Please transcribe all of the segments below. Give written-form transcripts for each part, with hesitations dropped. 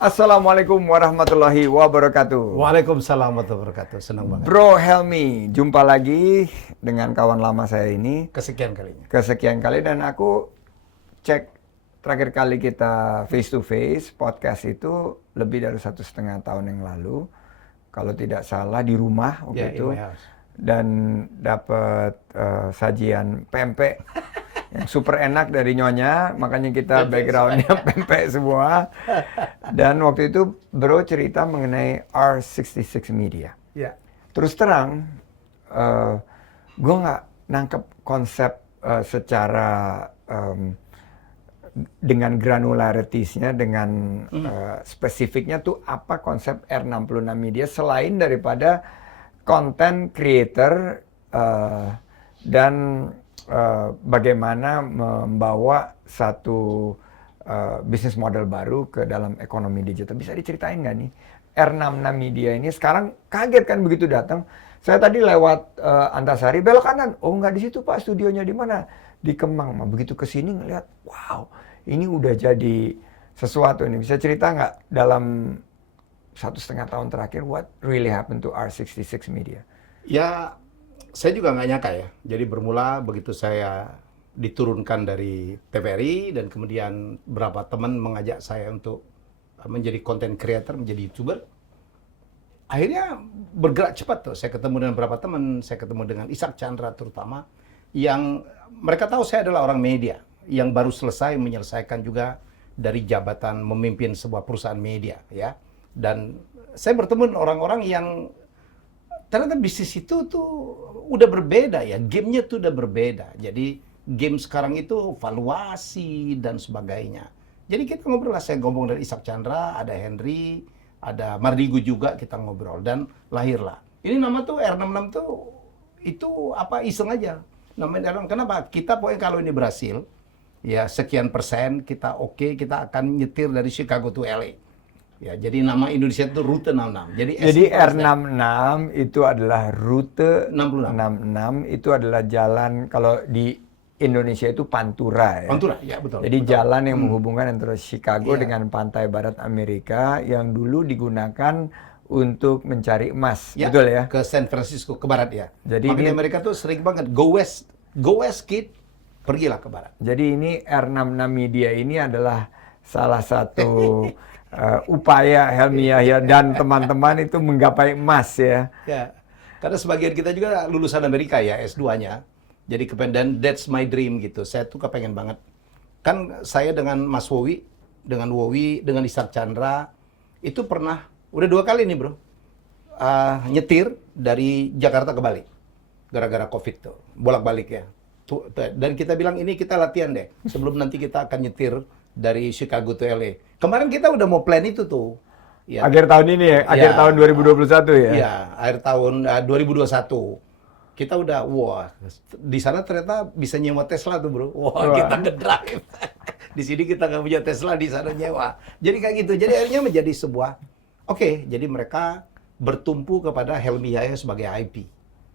Assalamualaikum warahmatullahi wabarakatuh. Waalaikumsalam warahmatullahi wabarakatuh. Senang banget. Bro Helmi, jumpa lagi dengan kawan lama saya ini. Kesekian kalinya. Kesekian kali dan aku cek terakhir kali kita face to face podcast itu lebih dari 1,5 tahun yang lalu. Kalau tidak salah di rumah waktu itu. Dan dapat sajian pempek yang super enak dari Nyonya, makanya kita backgroundnya pempek semua. Dan waktu itu bro cerita mengenai R66 Media. Ya. Terus terang, gue nggak nangkep konsep secara dengan granularitiesnya, dengan spesifiknya tuh apa konsep R66 Media selain daripada content creator dan bagaimana membawa satu bisnis model baru ke dalam ekonomi digital. Bisa diceritain nggak nih R66 Media ini? Sekarang kaget kan begitu datang. Saya tadi lewat Antasari belok kanan. Oh nggak di situ Pak, studionya di mana? Di Kemang. Begitu kesini ngeliat, wow, ini udah jadi sesuatu ini. Bisa cerita nggak dalam 1,5 tahun terakhir what really happened to R66 Media? Ya, saya juga nggak nyangka ya. Jadi bermula begitu saya diturunkan dari TVRI dan kemudian beberapa teman mengajak saya untuk menjadi content creator, menjadi YouTuber. Akhirnya bergerak cepat tuh. Saya ketemu dengan beberapa teman, saya ketemu dengan Ishak Chandra terutama, yang mereka tahu saya adalah orang media yang baru selesai menyelesaikan juga dari jabatan memimpin sebuah perusahaan media, ya. Dan saya bertemu dengan orang-orang yang ternyata bisnis itu tuh udah berbeda ya, gamenya tuh udah berbeda. Jadi game sekarang itu valuasi dan sebagainya. Jadi kita ngobrol lah, saya ngomong dari Ishak Chandra, ada Henry, ada Mardigu juga, kita ngobrol dan lahirlah. Ini nama tuh R66 tuh itu apa iseng aja. Namanya R66 kenapa? Kita pokoknya kalau ini berhasil, ya sekian persen kita oke, kita akan nyetir dari Chicago to LA. Ya, jadi nama Indonesia itu Rute 66. Jadi R66 itu adalah Rute 66. 66 itu adalah jalan, kalau di Indonesia itu Pantura ya. Pantura, ya betul. Jadi betul. jalan yang menghubungkan antara Chicago Iya. dengan pantai barat Amerika yang dulu digunakan untuk mencari emas, Ya, betul ya? ke San Francisco, ke barat ya. Jadi Makanya ini- mereka tuh sering banget go west kid, pergilah ke barat. Jadi ini R66 Media ini adalah salah satu upaya Helmi Yahya dan teman-teman itu menggapai emas ya. Ya, karena sebagian kita juga lulusan Amerika ya, S2-nya. Jadi kepengen, that's my dream gitu. Saya tuh kepengen banget. Kan saya dengan Mas Wowi, dengan Ishak Chandra, itu pernah, udah 2 kali nih bro, nyetir dari Jakarta ke Bali. Gara-gara COVID tuh, bolak-balik ya. Dan kita bilang ini kita latihan deh, sebelum nanti kita akan nyetir dari Chicago to LA. Kemarin kita udah mau plan itu tuh. Ya. Akhir tahun ini ya, akhir tahun 2021 ya. Iya, akhir tahun 2021. Kita udah, wah, di sana ternyata bisa nyewa Tesla tuh bro. Wah, kita ngedrive. Di sini kita nggak punya Tesla, di sana nyewa. Jadi kayak gitu. Jadi akhirnya menjadi sebuah, oke, jadi mereka bertumpu kepada Helmi Yahya sebagai IP.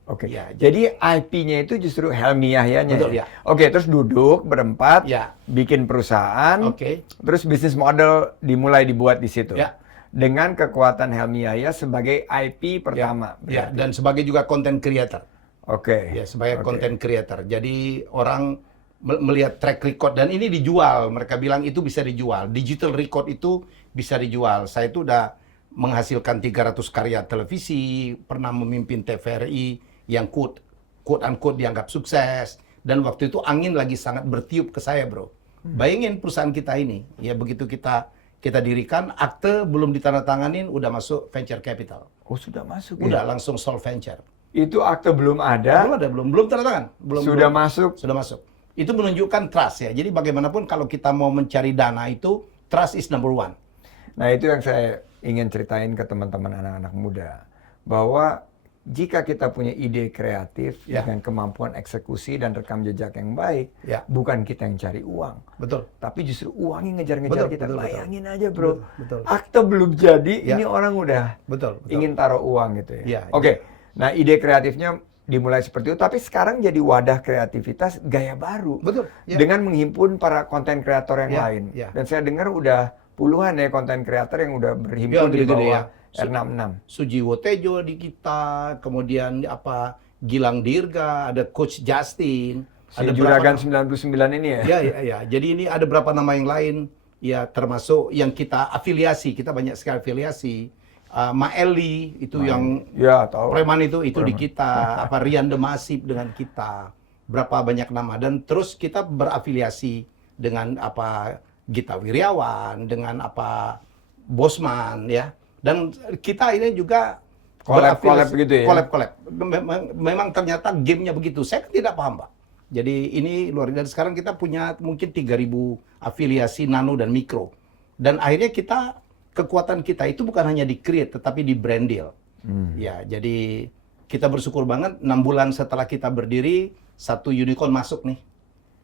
Oke. Ya, Jadi IP-nya itu justru Helmi Yahyanya. Betul, ya? ya. Oke, terus duduk berempat, Ya. bikin perusahaan, Oke. terus bisnis model dimulai dibuat di situ. Ya. Dengan kekuatan Helmi Yahya sebagai IP pertama. Ya, berarti. dan sebagai juga content creator. Oke. Ya, sebagai Oke. content creator. Jadi orang melihat track record dan ini dijual. Mereka bilang itu bisa dijual. Digital record itu bisa dijual. Saya itu udah menghasilkan 300 karya televisi, pernah memimpin TVRI yang quote unquote dianggap sukses. Dan waktu itu angin lagi sangat bertiup ke saya, bro. Bayangin perusahaan kita ini, ya begitu kita dirikan, akte belum ditandatanganin, udah masuk venture capital. Oh, sudah masuk Udah ya? langsung Sol Venture. Itu akte belum ada, Belum tanda tangan. sudah masuk. Sudah masuk. Itu menunjukkan trust ya. Jadi bagaimanapun kalau kita mau mencari dana itu, trust is number one. Nah, itu yang saya ingin ceritain ke teman-teman anak-anak muda. Bahwa jika kita punya ide kreatif Ya. dengan kemampuan eksekusi dan rekam jejak yang baik, Ya. bukan kita yang cari uang. Betul. Tapi justru uangnya ngejar-ngejar Betul, kita. betul, Bayangin aja bro, Betul. akte belum jadi, Ya. ini orang udah Betul. ingin taruh uang gitu ya. Ya, Oke, nah ide kreatifnya dimulai seperti itu, tapi sekarang jadi wadah kreativitas gaya baru. Betul. Ya. Dengan menghimpun para konten kreator yang Ya, lain. ya. Dan saya dengar udah puluhan ya konten kreator yang udah Ya, berhimpun di gede-gede bawah ya. R66. Sujiwo Tejo di kita, kemudian apa Gilang Dirga, ada Coach Justin, Si ada Juragan berapa 99 ini ya. ya, ya, ya. Jadi ini ada berapa nama yang lain ya, termasuk yang kita afiliasi, kita banyak sekali afiliasi. Maeli itu yang Ya, tahu. preman itu di kita, apa Rian Demasif dengan kita, berapa banyak nama, dan terus kita berafiliasi dengan apa Gita Wirjawan, dengan apa Bosman ya, dan kita ini juga Collab-collab gitu ya? Collab-collab. Memang ternyata gamenya begitu. Saya kan tidak paham, Pak. Jadi ini luar biasa. Sekarang kita punya mungkin 3.000 afiliasi nano dan mikro. Dan akhirnya kekuatan kita itu bukan hanya di create, tetapi di brand deal. Ya, jadi kita bersyukur banget 6 bulan setelah kita berdiri, satu unicorn masuk nih.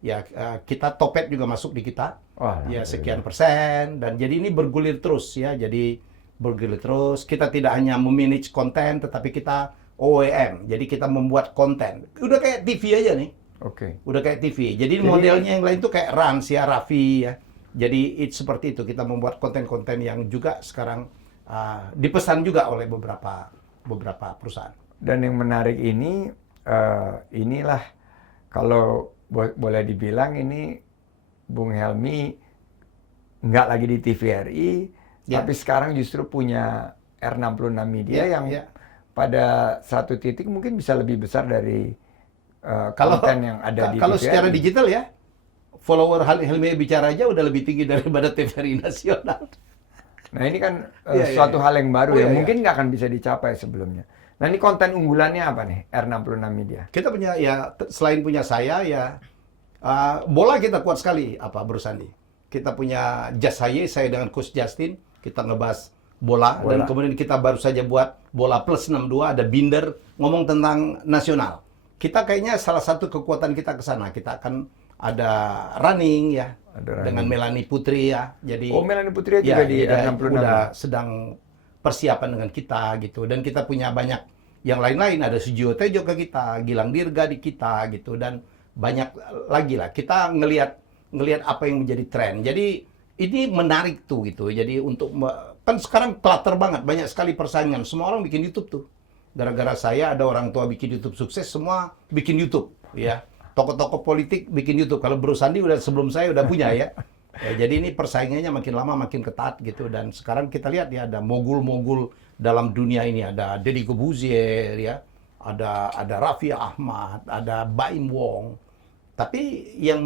Ya, kita Topet juga masuk di kita. Wah, Ya, sekian persen. Dan jadi ini bergulir terus ya. Jadi bergulir terus. Kita tidak hanya memanage konten, tetapi kita OEM. Jadi kita membuat konten. Udah kayak TV aja nih. Oke. Udah kayak TV. Jadi modelnya yang lain tuh kayak Rans ya, Raffi ya. Jadi seperti itu. Kita membuat konten-konten yang juga sekarang dipesan juga oleh beberapa perusahaan. Dan yang menarik ini, inilah kalau boleh dibilang ini Bung Helmy nggak lagi di TVRI, tapi sekarang justru punya R66 Media yang pada satu titik mungkin bisa lebih besar dari konten yang ada di Kalau TVRI. secara digital ya, follower Helmy Bicara aja udah lebih tinggi daripada TVRI nasional. Nah ini kan suatu hal yang baru ya, mungkin nggak akan bisa dicapai sebelumnya. Nah ini konten unggulannya apa nih, R66 Media? Kita punya ya, selain punya saya ya, bola kita kuat sekali, Bro Sandi. Kita punya Just saya dengan Coach Justin, kita ngebahas bola. Dan kemudian kita baru saja buat bola plus 62, ada Binder, ngomong tentang nasional. Kita kayaknya salah satu kekuatan kita ke sana. Kita akan ada running ya, dengan Melanie Putri ya. Jadi Melanie Putri juga di R66. udah sedang persiapan dengan kita gitu. Dan kita punya banyak yang lain-lain, ada Sujiwo Tejo ke kita, Gilang Dirga di kita gitu, dan banyak lagi lah. Kita ngelihat apa yang menjadi tren. Jadi ini menarik tuh gitu. Jadi kan sekarang clutter banget, banyak sekali persaingan. Semua orang bikin YouTube tuh. Gara-gara saya ada orang tua bikin YouTube sukses, semua bikin YouTube ya. Tokoh-tokoh politik bikin YouTube. Kalau Bro Sandi udah sebelum saya udah punya ya. Jadi ini persaingannya makin lama makin ketat gitu, dan sekarang kita lihat ya ada mogul-mogul dalam dunia ini, ada Deddy Corbuzier ya, ada Raffi Ahmad, ada Baim Wong. Tapi yang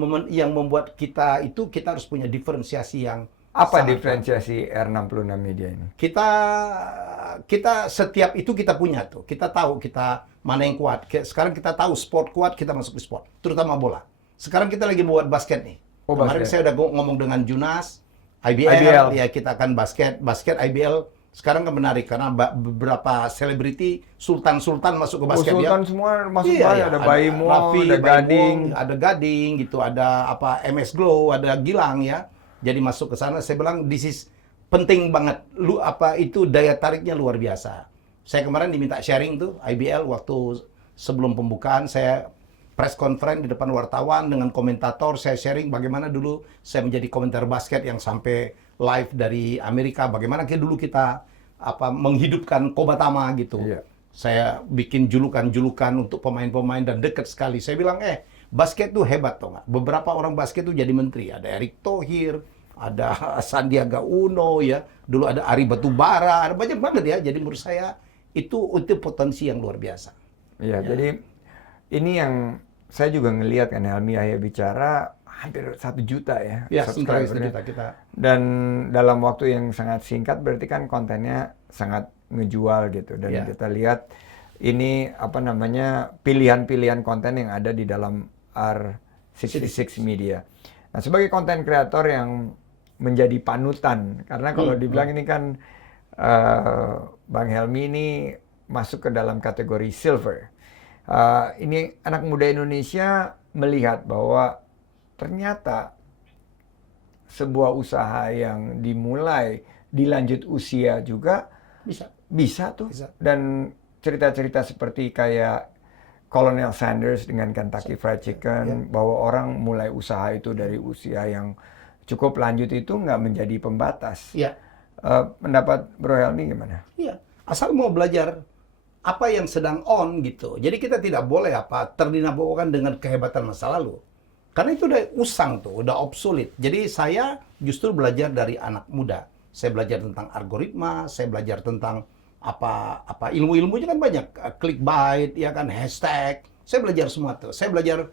membuat kita itu kita harus punya diferensiasi yang apa diferensiasi R66 Media ini? Kita setiap itu kita punya tuh. Kita tahu kita mana yang kuat. Sekarang kita tahu sport kuat, kita masuk di sport, terutama bola. Sekarang kita lagi buat basket nih. Kemarin saya udah ngomong dengan Junas, IBL. Ya kita akan basket IBL. Sekarang kan menarik karena beberapa selebriti sultan masuk ke basket. Sultan semua masuk ada Baimo, ada Gading gitu, ada MS Glow, ada Gilang ya. Jadi masuk ke sana, saya bilang this is penting banget. Itu daya tariknya luar biasa. Saya kemarin diminta sharing tuh IBL waktu sebelum pembukaan, saya press conference di depan wartawan dengan komentator, saya sharing bagaimana dulu saya menjadi komentar basket yang sampai live dari Amerika, bagaimana dulu kita menghidupkan Kobatama gitu. Saya bikin julukan-julukan untuk pemain-pemain dan dekat sekali. Saya bilang, basket tuh hebat toh nggak? Beberapa orang basket tuh jadi menteri. Ada Erick Thohir, ada Sandiaga Uno ya. Dulu ada Ari Batubara, ada banyak banget ya. Jadi menurut saya itu potensi yang luar biasa. Iya, jadi ini yang saya juga ngelihat kan Helmy Bicara hampir 1 juta ya. Ya, 1 juta kita. Dan dalam waktu yang sangat singkat berarti kan kontennya sangat ngejual gitu. Dan kita lihat ini pilihan-pilihan konten yang ada di dalam R66 Media. Nah, sebagai konten kreator yang menjadi panutan, karena kalau dibilang ini kan Bang Helmy ini masuk ke dalam kategori silver. Ini anak muda Indonesia melihat bahwa ternyata sebuah usaha yang dimulai dilanjut usia juga bisa tuh. Dan cerita-cerita seperti kayak Colonel Sanders dengan Kentucky Fried Chicken, bahwa orang mulai usaha itu dari usia yang cukup lanjut itu nggak menjadi pembatas. Iya. Pendapat Bro Helmi gimana? Iya, asal mau belajar apa yang sedang on gitu. Jadi kita tidak boleh terdinabokan dengan kehebatan masa lalu. Karena itu udah usang tuh, udah obsolete. Jadi saya justru belajar dari anak muda. Saya belajar tentang algoritma, saya belajar tentang apa ilmu-ilmunya kan banyak, clickbait, ya kan, hashtag. Saya belajar semua tuh. Saya belajar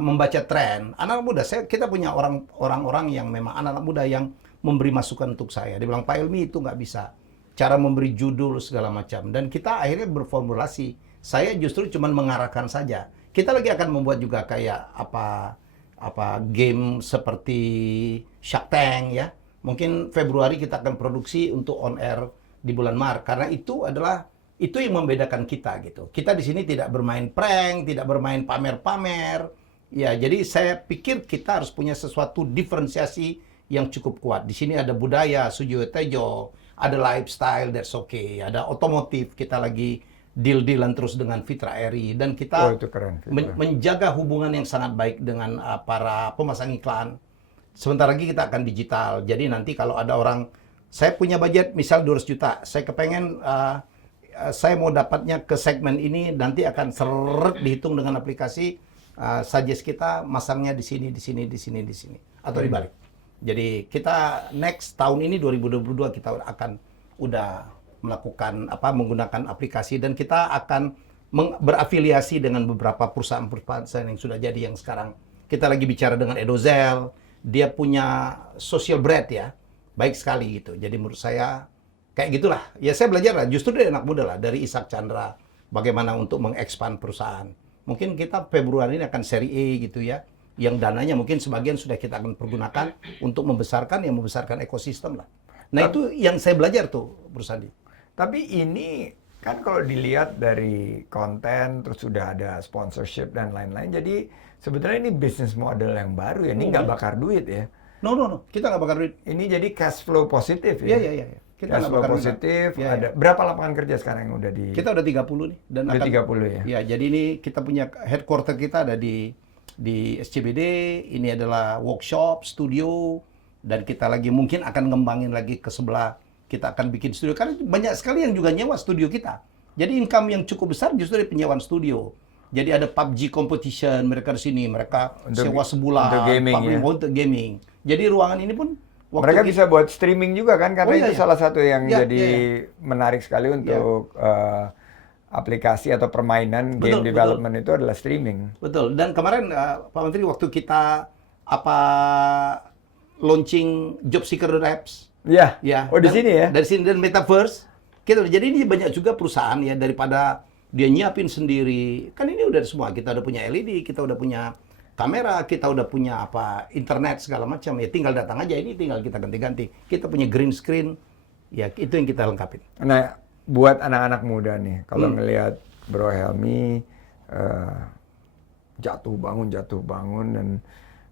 membaca tren. Anak muda, kita punya orang-orang yang memang anak muda yang memberi masukan untuk saya. Dia bilang, Pak Helmi itu nggak bisa. Cara memberi judul segala macam. Dan kita akhirnya berformulasi. Saya justru cuma mengarahkan saja. Kita lagi akan membuat juga kayak game seperti Shark Tank ya. Mungkin Februari kita akan produksi untuk on air di bulan Maret. Karena itu yang membedakan kita gitu. Kita di sini tidak bermain prank, tidak bermain pamer-pamer. Ya, jadi saya pikir kita harus punya sesuatu diferensiasi yang cukup kuat. Di sini ada budaya, Sujiwo Tejo, ada lifestyle, that's okay. Ada otomotif, kita lagi deal-dealan terus dengan Fitra Eri. Dan kita itu keren, menjaga hubungan yang sangat baik dengan para pemasang iklan. Sebentar lagi kita akan digital. Jadi nanti kalau ada orang, saya punya budget misal 200 juta, saya kepengen, saya mau dapatnya ke segmen ini, nanti akan seret dihitung dengan aplikasi, suggest kita masangnya di sini, di sini, di sini, di sini. Atau dibalik. Jadi kita next tahun ini 2022 kita akan udah melakukan menggunakan aplikasi dan kita akan berafiliasi dengan beberapa perusahaan-perusahaan yang sudah jadi yang sekarang kita lagi bicara dengan Edozel, dia punya social brand ya, baik sekali gitu. Jadi menurut saya kayak gitulah. Ya saya belajar lah, justru dari anak muda lah, dari Ishak Chandra, bagaimana untuk mengekspand perusahaan. Mungkin kita Februari ini akan seri E gitu ya. Yang dananya mungkin sebagian sudah kita akan pergunakan untuk membesarkan ekosistem lah. Nah itu yang saya belajar tuh, Bro Sandi. Tapi ini kan kalau dilihat dari konten, terus sudah ada sponsorship dan lain-lain, jadi sebetulnya ini bisnis model yang baru ya, ini nggak bakar duit ya? No, kita nggak bakar duit. Ini jadi cash flow positif ya? Iya. Kita Cash flow positif, ya. ada berapa lapangan kerja sekarang yang udah di... Kita udah 30 nih. Dan udah 30 ya? Ya, jadi ini kita punya headquarter kita ada di SCBD, ini adalah workshop, studio, dan kita lagi mungkin akan ngembangin lagi ke sebelah, kita akan bikin studio, karena banyak sekali yang juga nyewa studio kita. Jadi income yang cukup besar justru dari penyewaan studio. Jadi ada PUBG competition, mereka di sini, mereka sewa sebulan, untuk gaming, untuk gaming. Jadi ruangan ini pun mereka bisa buat streaming juga kan, karena itu salah satu yang jadi menarik sekali untuk aplikasi atau permainan game development itu adalah streaming. Betul. Dan kemarin Pak Menteri waktu kita launching JobSeeker.apps. Iya. Ya. Oh di sini ya. Dari sini dan Metaverse. Jadi ini banyak juga perusahaan ya, daripada dia nyiapin sendiri. Kan ini udah semua. Kita udah punya LED, kita udah punya kamera, kita udah punya internet segala macam. Ya tinggal datang aja, ini tinggal kita ganti-ganti. Kita punya green screen. Ya itu yang kita lengkapin. Nah, buat anak-anak muda nih, kalau ngelihat Bro Helmi jatuh bangun dan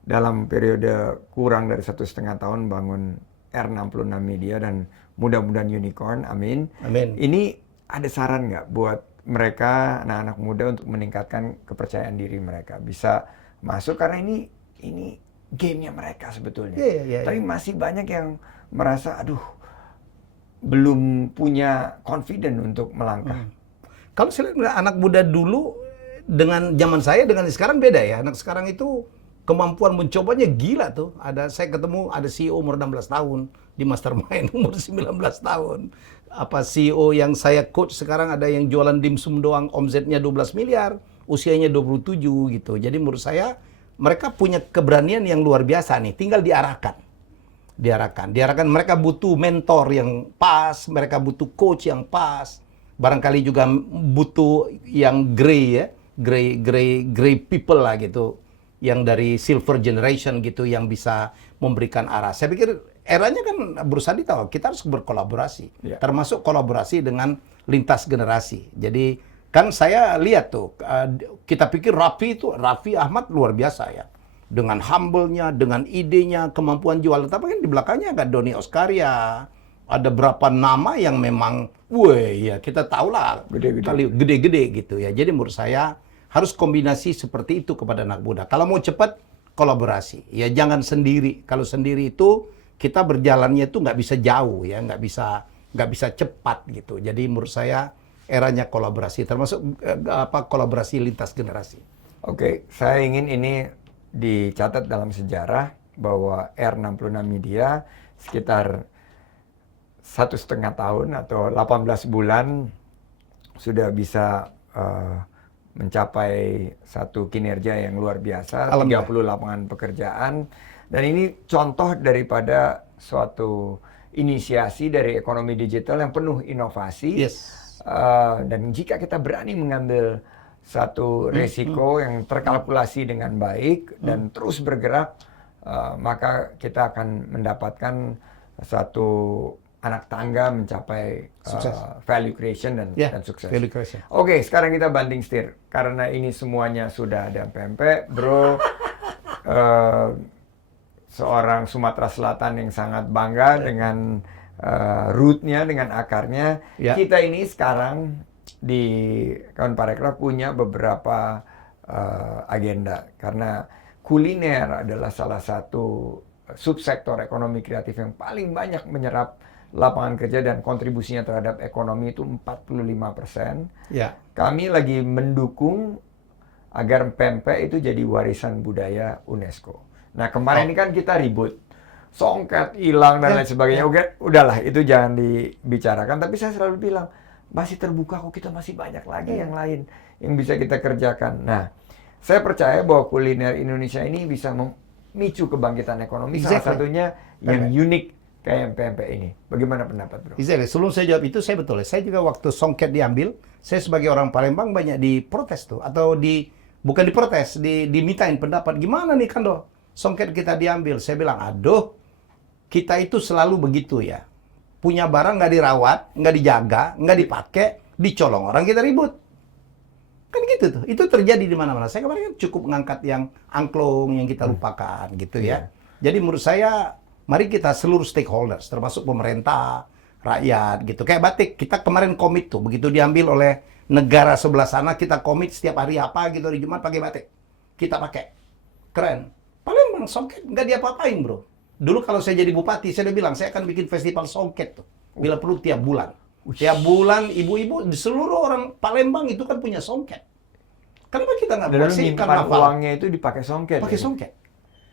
dalam periode kurang dari 1,5 tahun bangun R66 Media dan mudah-mudahan unicorn, amin. Amin. Ini ada saran nggak buat mereka anak-anak muda untuk meningkatkan kepercayaan diri mereka bisa masuk, karena ini gamenya mereka sebetulnya. Tapi masih banyak yang merasa aduh belum punya confident untuk melangkah. Kalau saya lihat anak muda dulu dengan zaman saya dengan sekarang beda ya. Anak sekarang itu kemampuan mencobanya gila tuh. Saya ketemu ada CEO umur 16 tahun di Mastermind umur 19 tahun. CEO yang saya coach sekarang ada yang jualan dimsum doang, omsetnya 12 miliar, usianya 27 gitu. Jadi menurut saya mereka punya keberanian yang luar biasa nih, tinggal diarahkan. Mereka butuh mentor yang pas, mereka butuh coach yang pas. Barangkali juga butuh yang grey people lah gitu. Yang dari silver generation gitu yang bisa memberikan arah. Saya pikir eranya kan berusaha tahu, kita harus berkolaborasi. Termasuk kolaborasi dengan lintas generasi. Jadi kan saya lihat tuh, kita pikir Raffi Ahmad luar biasa ya. Dengan humble-nya, dengan idenya, kemampuan jual. Tapi kan di belakangnya ada Doni Oskaria, ada berapa nama yang memang, ya kita tahu lah, gede-gede gitu ya. Jadi menurut saya harus kombinasi seperti itu kepada anak muda. Kalau mau cepat, kolaborasi. Ya jangan sendiri. Kalau sendiri itu kita berjalannya itu nggak bisa jauh ya, nggak bisa cepat gitu. Jadi menurut saya eranya kolaborasi, termasuk kolaborasi lintas generasi. Oke, saya ingin ini dicatat dalam sejarah bahwa R66 Media sekitar 1,5 tahun atau 18 bulan sudah bisa mencapai satu kinerja yang luar biasa, 30 lapangan pekerjaan, dan ini contoh daripada suatu inisiasi dari ekonomi digital yang penuh inovasi. Dan jika kita berani mengambil satu resiko yang terkalkulasi dengan baik dan terus bergerak, maka kita akan mendapatkan satu anak tangga mencapai value creation dan sukses. Oke, sekarang kita banding setir. Karena ini semuanya sudah ada pempek, bro. Seorang Sumatera Selatan yang sangat bangga dengan rootnya, dengan akarnya. Kita ini sekarang di Kemenparekraf punya beberapa agenda. Karena kuliner adalah salah satu subsektor ekonomi kreatif yang paling banyak menyerap lapangan kerja dan kontribusinya terhadap ekonomi itu 45%. Kami lagi mendukung agar pempek itu jadi warisan budaya UNESCO. Nah, kemarin ini kan kita ribut, songket hilang dan lain sebagainya. Oke, udahlah itu jangan dibicarakan. Tapi saya selalu bilang masih terbuka kok, kita masih banyak lagi yang lain yang bisa kita kerjakan. Nah, saya percaya bahwa kuliner Indonesia ini bisa memicu kebangkitan ekonomi. Salah satunya yang unik kayak pempek ini. Bagaimana pendapat, bro? Sebelum saya jawab itu, saya betul. Saya juga waktu songket diambil, saya sebagai orang Palembang banyak diprotes tuh, atau bukan diprotes, dimintain pendapat. Gimana nih Kando? Songket kita diambil. Saya bilang, aduh, kita itu selalu begitu ya. Punya barang nggak dirawat, nggak dijaga, nggak dipakai, dicolong orang, kita ribut. Kan gitu tuh. Itu terjadi di mana-mana. Saya kemarin kan cukup mengangkat yang angklung, yang kita lupakan gitu ya. Jadi menurut saya, mari kita seluruh stakeholders, termasuk pemerintah, rakyat gitu. Kayak batik, kita kemarin komit tuh, begitu diambil oleh negara sebelah sana, kita komit setiap hari apa gitu, hari Jumat pakai batik. Kita pakai. Keren. Palembang songket nggak diapa-apain, bro. Dulu kalau saya jadi bupati, saya udah bilang, saya akan bikin festival songket tuh. Bila perlu tiap bulan. Tiap bulan, ibu-ibu, di seluruh orang Palembang itu kan punya songket. Kenapa kita nggak kasih karnaval? Uangnya itu dipakai songket. Pakai songket.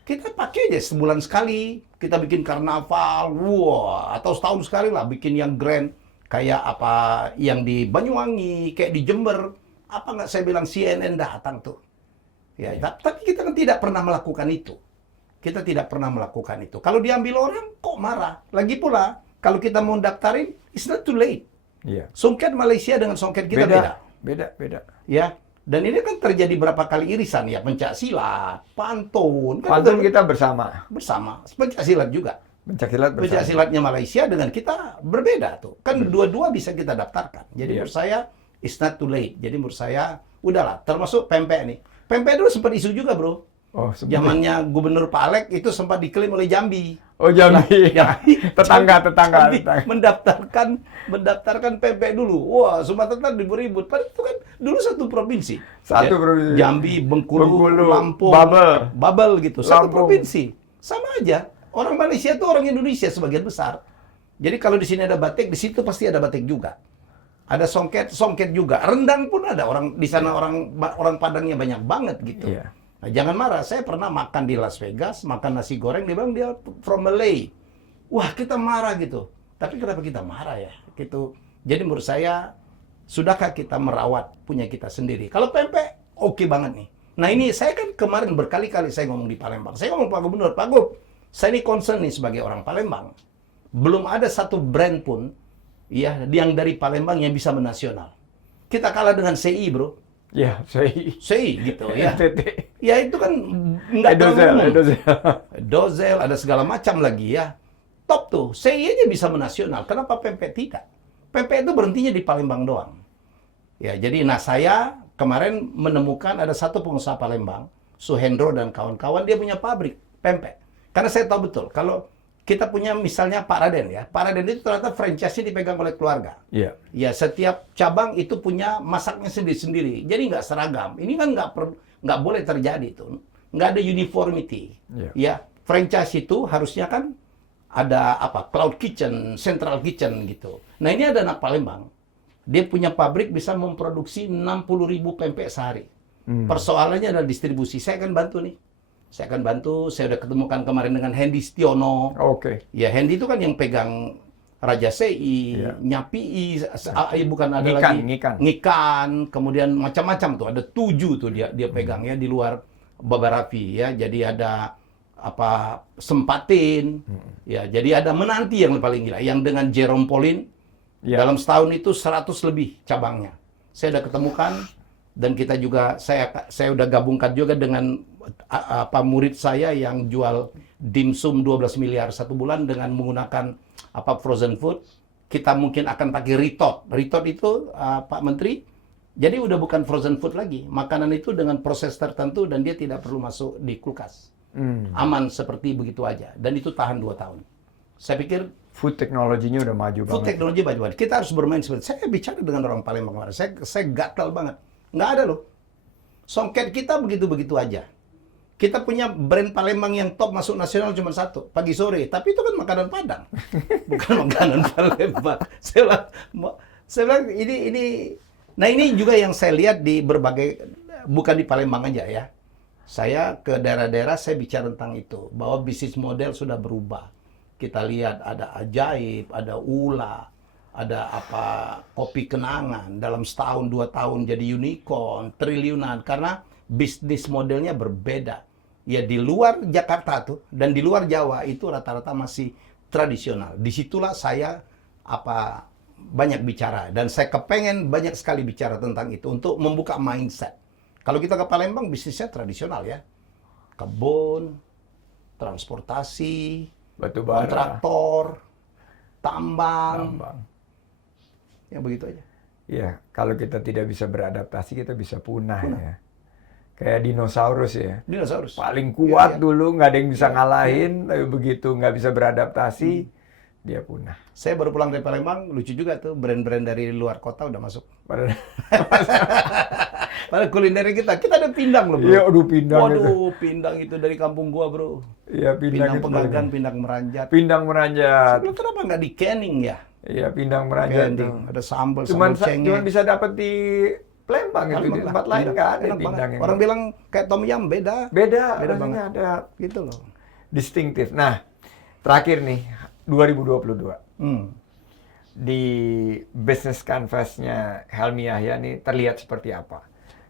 Kita pakai aja sebulan sekali, kita bikin karnaval, atau setahun sekali lah bikin yang grand, kayak apa yang di Banyuwangi, kayak di Jember, apa nggak saya bilang CNN datang tuh. Ya, tapi kita kan tidak pernah melakukan itu. Kita tidak pernah melakukan itu. Kalau diambil orang, kok marah? Lagi pula, kalau kita mau daftarin, it's not too late. Songket Malaysia dengan songket kita beda. Beda. Ya. Dan ini kan terjadi berapa kali irisan ya, pencak silat, pantun. Pantun kita bersama. Pencak silat juga. Pencak silatnya Malaysia dengan kita berbeda tuh. Kan dua-dua bisa kita daftarkan. Jadi menurut saya, it's not too late. Jadi menurut saya, udahlah. Termasuk pempek nih. Pempek dulu sempat isu juga, bro. Zamannya Gubernur Pak Alek itu sempat diklaim oleh Jambi. Oh, Jambi. Tetangga. Mendaftarkan pempek dulu. Wah, Sumatera ribut-ribut. Padahal itu kan dulu satu provinsi. Provinsi. Jambi, Bengkulu, Lampung, Babel gitu. Satu provinsi. Sama aja. Orang Malaysia itu orang Indonesia sebagian besar. Jadi kalau di sini ada batik, di situ pasti ada batik juga. Ada songket juga. Rendang pun ada. Orang di sana orang Padangnya banyak banget gitu. Nah, jangan marah. Saya pernah makan di Las Vegas, makan nasi goreng, dia bilang dia from Malay. Wah, kita marah gitu. Tapi kenapa kita marah ya? Gitu. Jadi menurut saya, sudahkah kita merawat punya kita sendiri? Kalau pempek, oke banget nih. Nah ini saya kan kemarin berkali-kali saya ngomong di Palembang. Saya ngomong Pak Gubernur, Pak Gub, saya ini concern nih sebagai orang Palembang. Belum ada satu brand pun ya yang dari Palembang yang bisa menasional. Kita kalah dengan CI, bro. Ya, CI gitu ya. Ya itu kan nggak terlalu. Dozel, ada segala macam lagi ya. Top tuh, CI aja bisa menasional. Kenapa pempek tidak? Pempek itu berhentinya di Palembang doang. Ya, jadi saya kemarin menemukan ada satu pengusaha Palembang, Suhendro dan kawan-kawan, dia punya pabrik pempek. Karena saya tahu betul, kalau kita punya misalnya Pak Raden ya. Pak Raden itu ternyata franchise-nya dipegang oleh keluarga. Ya, setiap cabang itu punya masaknya sendiri-sendiri. Jadi nggak seragam. Ini kan nggak boleh terjadi tuh. nggak ada uniformity. Ya, franchise itu harusnya kan ada apa? Cloud kitchen, central kitchen gitu. Nah, ini ada anak Palembang. Dia punya pabrik bisa memproduksi 60.000 pempek sehari. Persoalannya adalah distribusi. Saya akan bantu nih. Saya akan bantu. Saya udah ketemukan kemarin dengan Hendy Stiono. Ya, Hendy itu kan yang pegang Raja Sei, Nyapi, bukan ada Ngikan, kemudian macam-macam tuh. Ada 7 tuh dia pegang ya di luar Babarafi ya. Jadi ada apa Sempatin. Ya, jadi ada Menanti yang paling gila yang dengan Jerome Pauline. Dalam setahun itu 100 lebih cabangnya. Saya udah ketemukan dan kita juga saya udah gabungkan juga dengan apa murid saya yang jual dimsum 12 miliar satu bulan dengan menggunakan apa frozen food. Kita mungkin akan pakai Ritot. Ritot itu Pak Menteri, jadi udah bukan frozen food lagi. Makanan itu dengan proses tertentu dan dia tidak perlu masuk di kulkas. Aman seperti begitu aja dan itu tahan 2 tahun. Saya pikir food teknologinya udah maju banget. Food teknologi maju banget. Kita harus bermain seperti saya bicara dengan orang Palembang kemarin. Saya gatal banget. Nggak ada loh. Songket kita begitu-begitu aja. Kita punya brand Palembang yang top masuk nasional cuma 1 pagi sore. Tapi itu kan makanan Padang, bukan makanan Palembang. Saya bilang ini. Nah ini juga yang saya lihat di berbagai, bukan di Palembang aja ya. Saya ke daerah-daerah saya bicara tentang itu bahwa bisnis model sudah berubah. Kita lihat ada Ajaib, ada Ula, ada apa Kopi Kenangan dalam setahun 2 tahun jadi unicorn, triliunan karena bisnis modelnya berbeda. Ya di luar Jakarta tuh dan di luar Jawa itu rata-rata masih tradisional. Disitulah saya apa banyak bicara dan saya kepengen banyak sekali bicara tentang itu untuk membuka mindset. Kalau kita ke Palembang bisnisnya tradisional ya, kebun, transportasi, batubara, kontraktor, tambang. Ya begitu aja. Iya, kalau kita tidak bisa beradaptasi kita bisa punah. Ya. Kayak dinosaurus ya. Dinosaurus. Paling kuat dulu, nggak ada yang bisa ngalahin, tapi begitu nggak bisa beradaptasi, dia punah. Saya baru pulang dari Palembang, lucu juga tuh, brand-brand dari luar kota udah masuk. Padahal kuliner kita ada pindang loh bro. Iya, aduh pindang itu. Waduh, pindang itu dari kampung gua bro. Iya, pindang Pegagan, pindang meranjat. Pindang meranjat. Sebelum kenapa nggak di canning ya? Iya, pindang meranjat tuh. Ada sambal Cuman cengeng. bisa dapat di Palembang itu, di tempat lain nggak ada pindang yang. Orang bilang kayak tom yum, beda banget. Ada gitu loh. Distinktif. Nah, terakhir nih 2022. Di business canvas-nya Helmy Yahya nih terlihat seperti apa?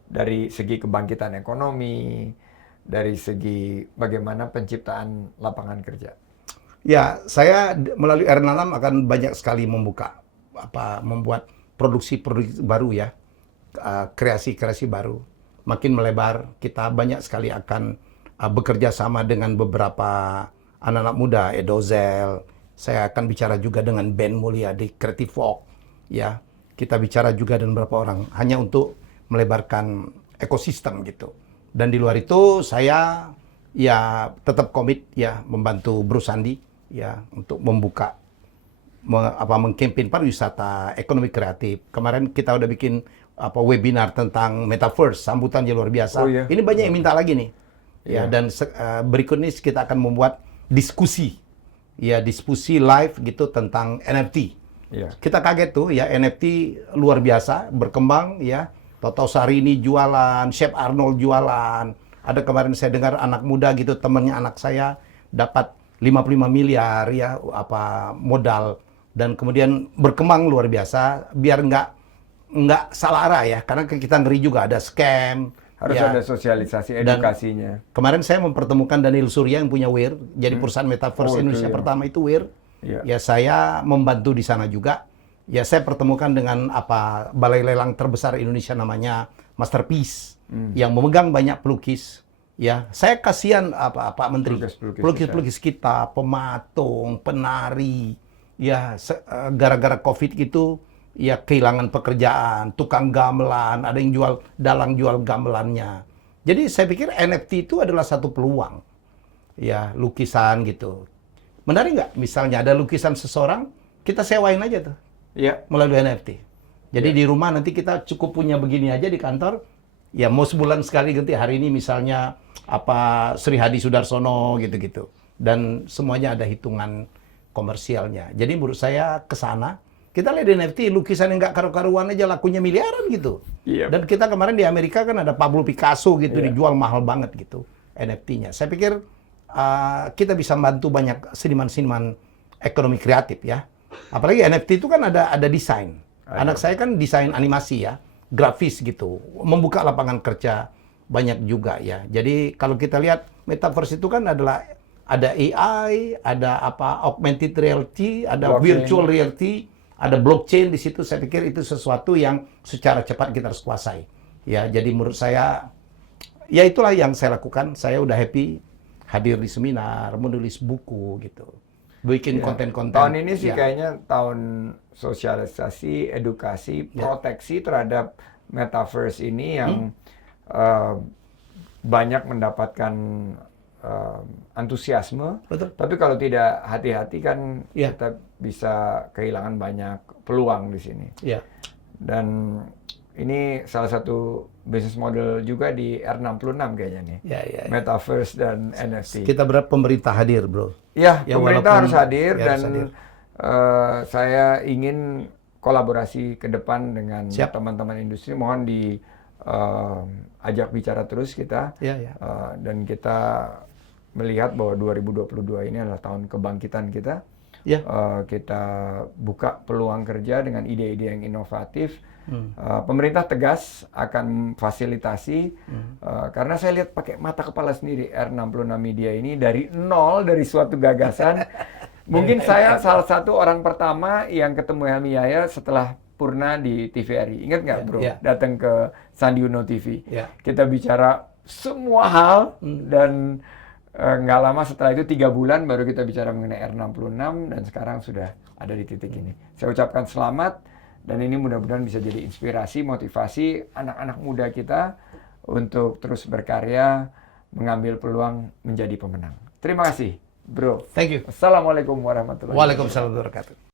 Dari segi kebangkitan ekonomi, dari segi bagaimana penciptaan lapangan kerja. Ya, saya melalui R6 akan banyak sekali membuat produksi baru ya, kreasi-kreasi baru, makin melebar. Kita banyak sekali akan bekerja sama dengan beberapa anak-anak muda, Edozel. Saya akan bicara juga dengan Ben Mulia di Creative Walk, ya. Kita bicara juga dengan beberapa orang, hanya untuk melebarkan ekosistem gitu. Dan di luar itu saya ya tetap komit ya membantu Bro Sandi ya untuk membuka mengkampanye pariwisata ekonomi kreatif. Kemarin kita udah bikin webinar tentang metaverse, sambutannya luar biasa. Oh, iya. Ini banyak yang minta lagi nih. Ya, dan berikut ini kita akan membuat diskusi live gitu tentang NFT. Kita kaget tuh ya, NFT luar biasa berkembang ya. Toto Sarini jualan, Chef Arnold jualan. Ada kemarin saya dengar anak muda gitu, temannya anak saya dapat 55 miliar ya modal dan kemudian berkembang luar biasa biar nggak salah arah ya, karena kita ngeri juga ada scam. Harus ada sosialisasi edukasinya. Dan kemarin saya mempertemukan Daniel Surya yang punya WIR, jadi perusahaan metaverse Indonesia pertama itu WIR. Ya saya membantu di sana juga. Ya saya pertemukan dengan balai lelang terbesar Indonesia namanya Masterpiece yang memegang banyak pelukis. Ya saya kasihan Pak Menteri, pelukis kita, pematung, penari, ya gara-gara COVID gitu. Ya kehilangan pekerjaan, tukang gamelan, ada yang jual dalang jual gamelannya. Jadi saya pikir NFT itu adalah satu peluang. Ya, lukisan gitu. Menarik nggak? Misalnya ada lukisan seseorang, kita sewain aja tuh. Iya. Melalui NFT. Jadi di rumah nanti kita cukup punya begini aja di kantor, Ya mau sebulan sekali ganti, hari ini misalnya apa Sri Hadi Sudarsono gitu-gitu. Dan semuanya ada hitungan komersialnya. Jadi menurut saya ke sana, kita lihat NFT, lukisan yang nggak karu-karuan aja lakunya miliaran gitu. Iya. Dan kita kemarin di Amerika kan ada Pablo Picasso gitu, Iya. dijual mahal banget gitu NFT-nya. Saya pikir kita bisa bantu banyak seniman-seniman ekonomi kreatif ya. Apalagi NFT itu kan ada desain. Anak saya kan desain animasi ya, grafis gitu, membuka lapangan kerja banyak juga ya. Jadi kalau kita lihat metaverse itu kan adalah ada AI, ada apa augmented reality, ada Blockchain. virtual reality, ada blockchain di situ. Saya pikir itu sesuatu yang secara cepat kita harus kuasai. Ya, jadi menurut saya ya itulah yang saya lakukan. Saya udah happy hadir di seminar, menulis buku gitu. Bikin konten-konten. Tahun ini sih ya. kayaknya tahun sosialisasi, edukasi, proteksi terhadap metaverse ini yang banyak mendapatkan antusiasme. Betul. Tapi kalau tidak hati-hati kan Ya. kita bisa kehilangan banyak peluang di sini. Ya. Dan ini salah satu bisnis model juga di R66 kayaknya nih. Ya. Metaverse dan NFT. Kita berharap pemerintah hadir, bro. Ya, Ya, pemerintah walaupun- harus hadir ya, dan harus hadir. saya ingin kolaborasi ke depan dengan Siap. teman-teman industri. Mohon diajak bicara terus kita. Ya. Dan kita melihat bahwa 2022 ini adalah tahun kebangkitan kita. Ya. Kita buka peluang kerja dengan ide-ide yang inovatif. Pemerintah tegas akan fasilitasi karena saya lihat pakai mata kepala sendiri R66 Media ini dari nol, dari suatu gagasan. Mungkin saya salah satu orang pertama yang ketemu Helmi Yahya setelah Purna di TVRI. Ingat nggak, bro? Ya. Datang ke Sandi Uno TV. Ya. Kita bicara semua hal dan nggak lama setelah itu 3 bulan baru kita bicara mengenai R66 dan sekarang sudah ada di titik ini. Saya ucapkan selamat dan ini mudah-mudahan bisa jadi inspirasi, motivasi anak-anak muda kita untuk terus berkarya, mengambil peluang menjadi pemenang. Terima kasih, bro. Thank you. Assalamualaikum warahmatullahi wabarakatuh. Waalaikumsalam warahmatullahi wabarakatuh.